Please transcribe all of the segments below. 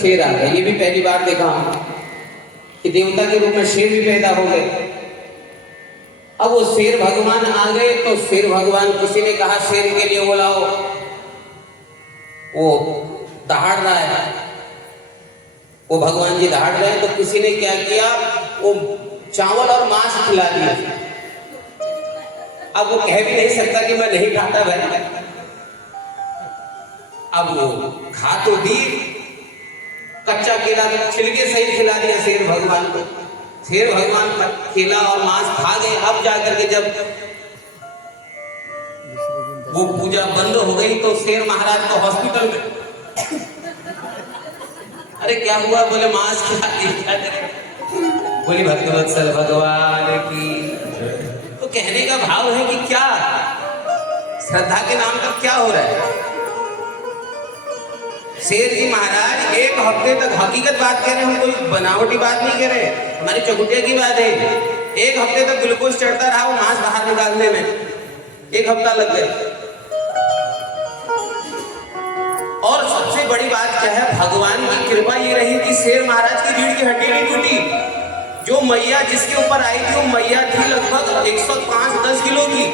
शेर आ गए। ये भी पहली बार देखा हूं कि देवता के रूप में शेर भी पैदा हो गए। अब वो शेर भगवान आ गए तो शेर भगवान, किसी ने कहा शेर के लिए बुलाओ, वो दहाड़ रहा है, वो भगवान जी दहाड़ रहे हैं, तो किसी ने क्या किया, वो चावल और मांस खिला दिया। अब वो कह भी नहीं सकता कि मैं नहीं खाता भाई। अब वो खा तो दी, कच्चा केला छिलके सहित खिला दिया शेर भगवान को। शेर भगवान का केला और मांस खा गए। अब जाकर के जब वो पूजा बंद हो गई तो शेर महाराज को हॉस्पिटल में, अरे क्या हुआ? बोले मांस खिला दिया। बोली भक्तवत्सल भगवान की। तो कहने का भाव है कि क्या श्रद्धा के नाम पर क्या हो रहा है? शेर जी महाराज एक हफ्ते तक, हकीकत बात कह रहे हैं, हम कोई बनावटी बात नहीं कह रहे, हमारी चकुटिया की बात है। एक हफ्ते तक ग्लूकोज चढ़ता रहा वो मांस बाहर निकालने में, एक हफ्ता लग गया। और सबसे बड़ी बात क्या है, भगवान की कृपा ये रही कि शेर महाराज की रीढ़ की हड्डी नहीं टूटी। जो मैया जिसके ऊपर आई थी वो मैया थी लगभग 105-10 किलो की,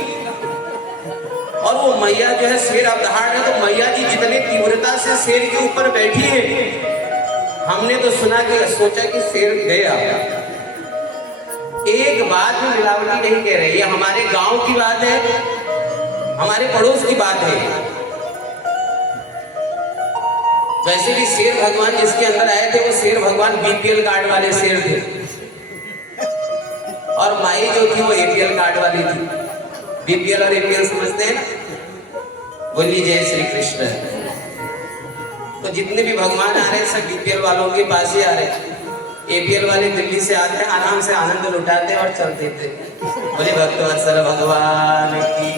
और वो मैया जो है शेर अब दहाड़ है, तो मैया जी जितने तीव्रता से शेर के ऊपर बैठी है, हमने तो सुना कि सोचा कि शेर गया। एक बात भी मिलावटी नहीं कह रहे, ये हमारे गांव की बात है, हमारे पड़ोस की बात है। वैसे भी शेर भगवान जिसके अंदर आए थे वो शेर भगवान बीपीएल कार्ड वाले शेर थे, और माई जो थी वो एपीएल कार्ड वाली थी। बीपीएल और एपीएल समझते हैं ना? बोलिए जय श्री कृष्ण। तो जितने भी भगवान आ रहे हैं सब बीपीएल वालों के पास ही आ रहे हैं। एपीएल वाले दिल्ली से आते हैं, आराम से आनंद लुटाते और चल देते। बोले भक्तवत्सल भगवान की।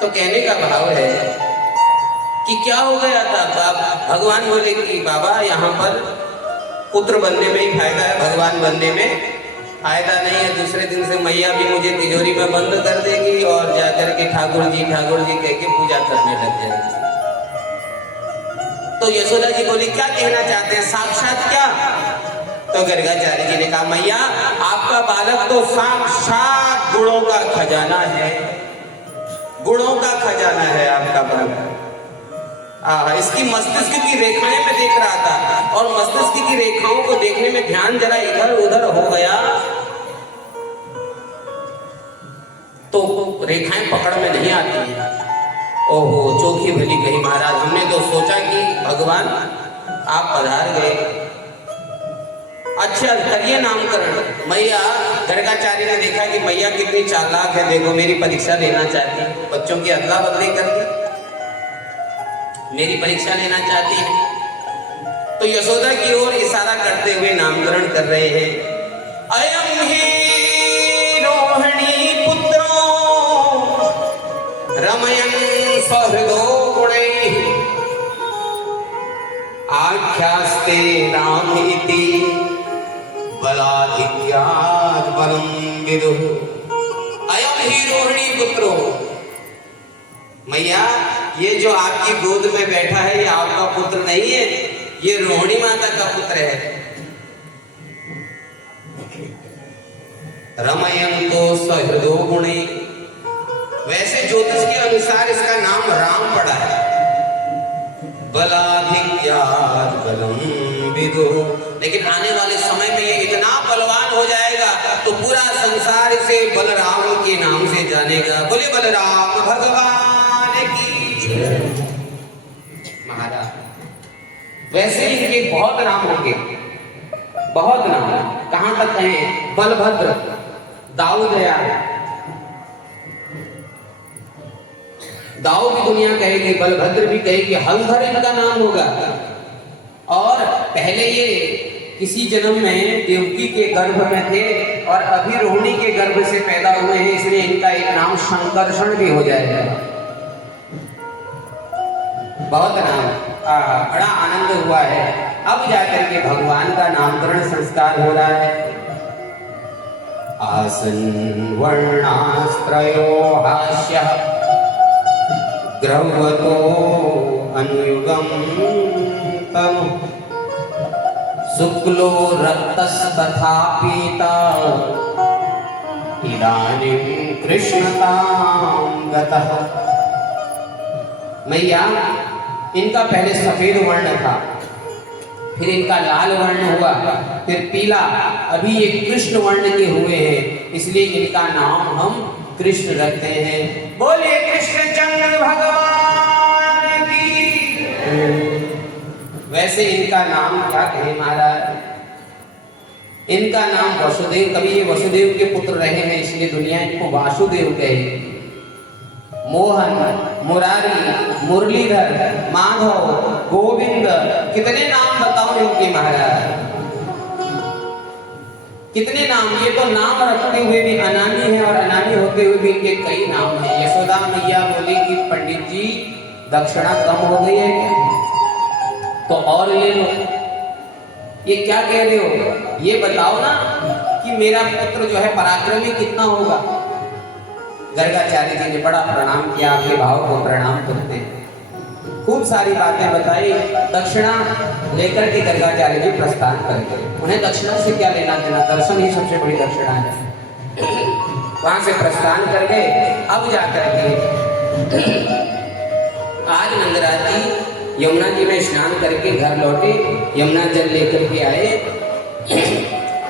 तो कहने का भाव है कि क्या हो गया था, भगवान बोले कि बाबा यहाँ पर पुत्र बनने में ही फायदा है, भगवान बनने में फायदा नहीं है। दूसरे दिन से मैया भी मुझे तिजोरी में बंद कर देगी और जाकर के ठाकुर जी कह के पूजा करने लग जाएगी। तो यशोदा जी बोली क्या कहना चाहते हैं, साक्षात क्या? तो गर्गाचार्य जी ने कहा मैया आपका बालक तो साक्षात गुणों का खजाना है, गुणों का खजाना है आपका बालक। इसकी मस्तिष्क की रेखाएं मैं देख रहा था, और मस्तिष्क की रेखाओं को देखने में ध्यान जरा इधर उधर हो गया तो रेखाएं पकड़ में नहीं आती हैं। ओहो चौकी भली कही महाराज, हमने तो सोचा कि भगवान आप पधार गए। अच्छा करिए नामकरण। मैया गर्गाचार्य ने देखा कि मैया कितनी चालाक है, देखो मेरी परीक्षा लेना चाहती है, बच्चों की अदला बदली कर दी, मेरी परीक्षा लेना चाहती है। तो यशोदा की ओर इशारा करते हुए नामकरण कर रहे हैं। अयम ही रोहिणी पुत्रो रमयन् सहृदो गुणैः आख्यास्ते रामेति बलाधिक्यात् बलं विदुः। अयम ही रोहिणी पुत्रो, मैया ये जो आपकी गोद में बैठा है ये आपका पुत्र नहीं है, ये रोहिणी माता का पुत्र है। रमयन्तो सहृदो गुणे, वैसे ज्योतिष के अनुसार इसका नाम राम पड़ा है। बलाधिक्यात् बलं विदुः, लेकिन आने वाले समय में ये इतना बलवान हो जाएगा तो पूरा संसार इसे बलराम के नाम से जानेगा। बोले बलराम भगवान महाराज। वैसे इनके बहुत नाम होंगे, बहुत नाम। कहां तक कहें, बलभद्र, दाऊदयाल, दाऊ की दुनिया कहेगी, बलभद्र भी कहेगी, हलधर इनका नाम होगा। और पहले ये किसी जन्म में देवकी के गर्भ में थे और अभी रोहिणी के गर्भ से पैदा हुए हैं, इसलिए इनका एक नाम शंकर्षण भी हो जाएगा। बहुत नाम, बड़ा आनंद हुआ है। अब जाकर के भगवान का नामकरण संस्कार हो रहा है। आसन वर्णास्त्रयो हास्यः ग्रहवतो अनुयुगम तम शुक्लो रक्तस्तथा पीता इदानीं कृष्णतां गतः। मैया, इनका पहले सफेद वर्ण था, फिर इनका लाल वर्ण हुआ, फिर पीला, अभी ये कृष्ण वर्ण के हुए हैं, इसलिए इनका नाम हम कृष्ण रखते हैं। बोले कृष्णचंद्र भगवान की। वैसे इनका नाम क्या कहे महाराज, इनका नाम वसुदेव, कभी ये वसुदेव के पुत्र रहे हैं इसलिए दुनिया इनको वासुदेव कहे। मोहन, मुरारी, मुरलीधर, माधव, गोविंद, कितने नाम बताओ इनके महाराज, कितने नाम। ये तो नाम रखते हुए भी अनामी है और अनामी होते हुए भी इनके कई नाम हैं। यशोदा मैया बोली कि पंडित जी दक्षिणा कम हो गई है क्या, तो और ले लो। ये क्या कह रहे हो, ये बताओ ना कि मेरा पुत्र जो है पराक्रमी कितना होगा। गर्गाचार्य जी ने बड़ा प्रणाम किया, आपके भाव को प्रणाम करते हैं, खूब सारी बातें बताई। दक्षिणा लेकर के गर्गाचार्य जी प्रस्थान कर गए। उन्हें दक्षिणा से क्या लेना देना, दर्शन ही सबसे बड़ी दक्षिणा है। वहां से प्रस्थान कर गए। अब जाकर के आज नंदराज जी यमुना जी में स्नान करके घर लौटे, यमुना जल लेकर के आए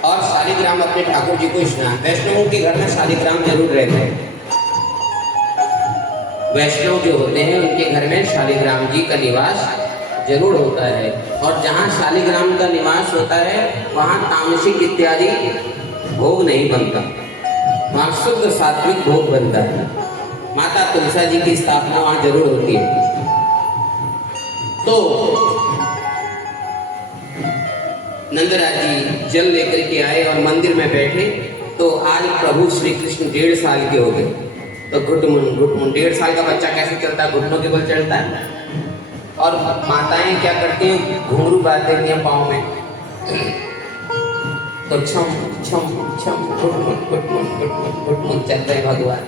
और शालिग्राम अपने ठाकुर जी को स्नान, वैष्णवों के घर में शालिग्राम जरूर रहते हैं, वैष्णव जो होते हैं उनके घर में शालिग्राम जी का निवास जरूर होता है। और जहाँ शालिग्राम का निवास होता है वहाँ तामसिक इत्यादि भोग नहीं बनता, वहाँ शुद्ध सात्विक भोग बनता है। माता तुलसा जी की स्थापना वहाँ जरूर होती है। तो नंदराज जी जल लेकर के आए और मंदिर में बैठे। तो आज प्रभु श्री कृष्ण 1.5 साल के हो गए। तो घुटमुन 1.5 साल का बच्चा कैसे चलता है, घुटनों के बल चलता है। और माताएं क्या करती हैं, घुंघरू बांध देती हैं पाँव में, तो छम छम छम घुटमुन घुटमुन घुटमुन घुटमुन चलते हैं भगवान।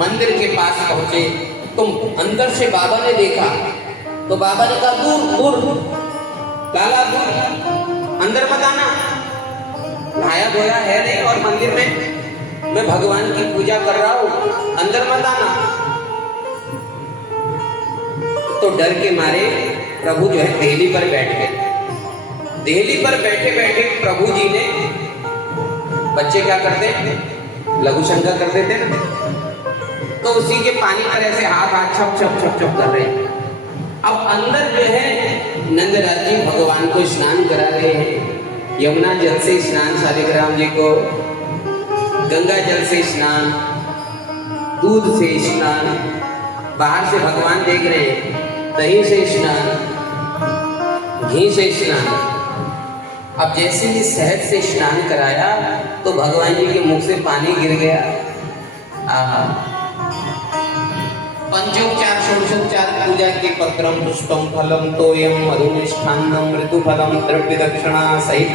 मंदिर के पास पहुंचे, तुम अंदर से बाबा ने देखा, तो बाबा ने कहा दूर दूर लाला दूर, अंदर मत आना, नहाया धोया है नहीं और मंदिर में मैं भगवान की पूजा कर रहा हूं, अंदर मत आना। तो डर के मारे प्रभु जो है देहली पर बैठ गए। देहली पर बैठे बैठे प्रभु जी ने, बच्चे क्या करते, लघु शंका कर देते ना, तो उसी के पानी पर ऐसे हाथ छप छप छप छप कर रहे हैं। अब अंदर जो है नंदराज जी भगवान को स्नान करा रहे हैं। यमुना जल से स्नान शालिग्राम जी को, गंगा जल से स्नान, दूध से स्नान, बाहर से भगवान देख रहे हैं, दही से स्नान, घी से स्नान। अब जैसे ही शहद से स्नान कराया तो भगवान जी के मुख से पानी गिर गया। पंचोपचार षोडशोपचार पूजा के पत्रम पुष्पम फलम तोयम मधुमिष्ठान्नम ऋतुफलम द्रव्य दक्षिणा सहित